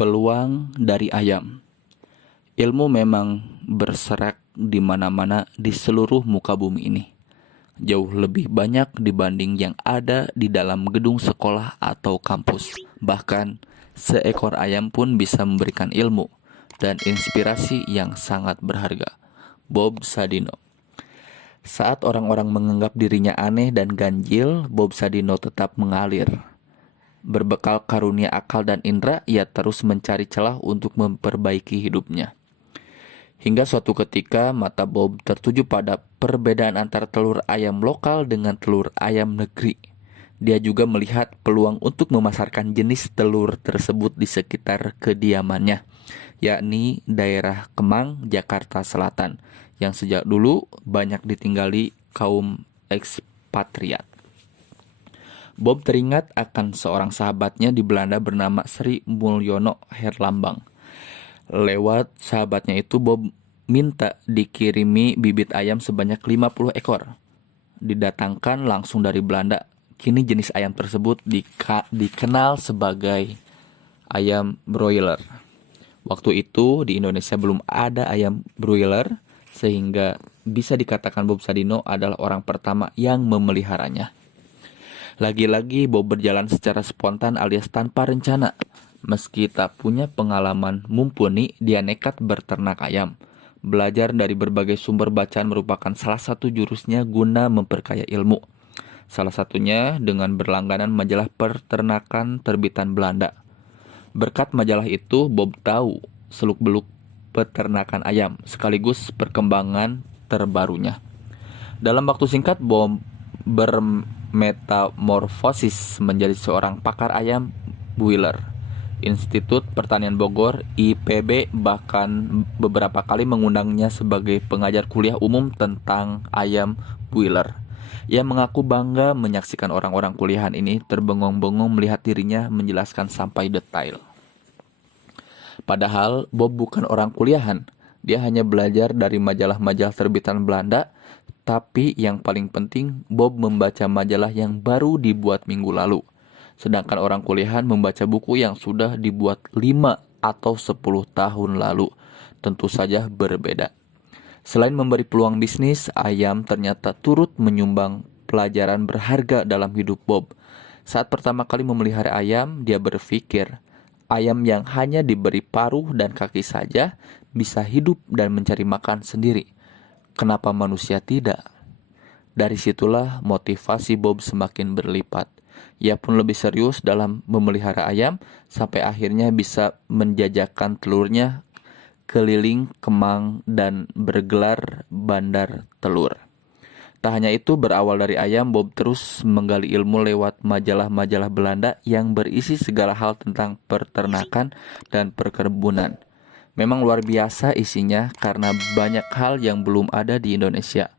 Peluang dari ayam. Ilmu memang berserak di mana-mana di seluruh muka bumi ini. Jauh lebih banyak dibanding yang ada di dalam gedung sekolah atau kampus. Bahkan, seekor ayam pun bisa memberikan ilmu dan inspirasi yang sangat berharga. Bob Sadino. Saat orang-orang menganggap dirinya aneh dan ganjil, Bob Sadino tetap mengalir. Berbekal karunia akal dan indera, ia terus mencari celah untuk memperbaiki hidupnya. Hingga suatu ketika mata Bob tertuju pada perbedaan antara telur ayam lokal dengan telur ayam negeri. Dia juga melihat peluang untuk memasarkan jenis telur tersebut di sekitar kediamannya, yakni daerah Kemang, Jakarta Selatan, yang sejak dulu banyak ditinggali kaum ekspatriat. Bob teringat akan seorang sahabatnya di Belanda bernama Sri Mulyono Herlambang. Lewat sahabatnya itu, Bob minta dikirimi bibit ayam sebanyak 50 ekor. Didatangkan langsung dari Belanda. Kini jenis ayam tersebut dikenal sebagai ayam broiler. Waktu itu di Indonesia belum ada ayam broiler, sehingga bisa dikatakan Bob Sadino adalah orang pertama yang memeliharanya. Lagi-lagi Bob berjalan secara spontan alias tanpa rencana. Meski tak punya pengalaman mumpuni, dia nekat berternak ayam. Belajar dari berbagai sumber bacaan merupakan salah satu jurusnya guna memperkaya ilmu. Salah satunya dengan berlangganan majalah peternakan terbitan Belanda. Berkat majalah itu, Bob tahu seluk-beluk peternakan ayam, sekaligus perkembangan terbarunya. Dalam waktu singkat, Bob bermetamorfosis menjadi seorang pakar ayam broiler. Institut Pertanian Bogor, IPB, bahkan beberapa kali mengundangnya sebagai pengajar kuliah umum tentang ayam broiler. Ia mengaku bangga menyaksikan orang-orang kuliahan ini terbengong-bengong melihat dirinya menjelaskan sampai detail. Padahal Bob bukan orang kuliahan, dia hanya belajar dari majalah-majalah terbitan Belanda. Tapi yang paling penting, Bob membaca majalah yang baru dibuat minggu lalu. Sedangkan orang kuliahan membaca buku yang sudah dibuat 5 atau 10 tahun lalu. Tentu saja berbeda. Selain memberi peluang bisnis, ayam ternyata turut menyumbang pelajaran berharga dalam hidup Bob. Saat pertama kali memelihara ayam, dia berpikir, ayam yang hanya diberi paruh dan kaki saja bisa hidup dan mencari makan sendiri. Kenapa manusia tidak? Dari situlah motivasi Bob semakin berlipat. Ia pun lebih serius dalam memelihara ayam sampai akhirnya bisa menjajakan telurnya keliling Kemang dan bergelar bandar telur. Tak hanya itu, berawal dari ayam, Bob terus menggali ilmu lewat majalah-majalah Belanda yang berisi segala hal tentang peternakan dan perkebunan. Memang luar biasa isinya karena banyak hal yang belum ada di Indonesia.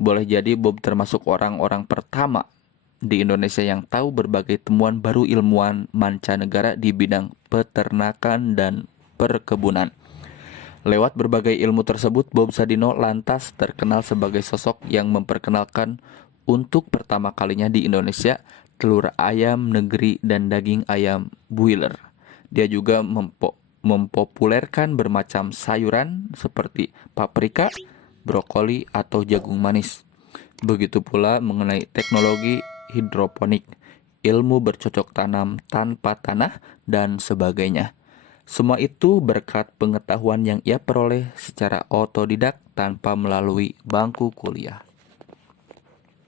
Boleh jadi Bob termasuk orang-orang pertama di Indonesia yang tahu berbagai temuan baru ilmuwan mancanegara di bidang peternakan dan perkebunan. Lewat berbagai ilmu tersebut, Bob Sadino lantas terkenal sebagai sosok yang memperkenalkan untuk pertama kalinya di Indonesia telur ayam negeri dan daging ayam broiler. Dia juga mempopulerkan bermacam sayuran seperti paprika, brokoli, atau jagung manis. Begitu pula mengenai teknologi hidroponik, ilmu bercocok tanam tanpa tanah, dan sebagainya. Semua itu berkat pengetahuan yang ia peroleh secara otodidak tanpa melalui bangku kuliah.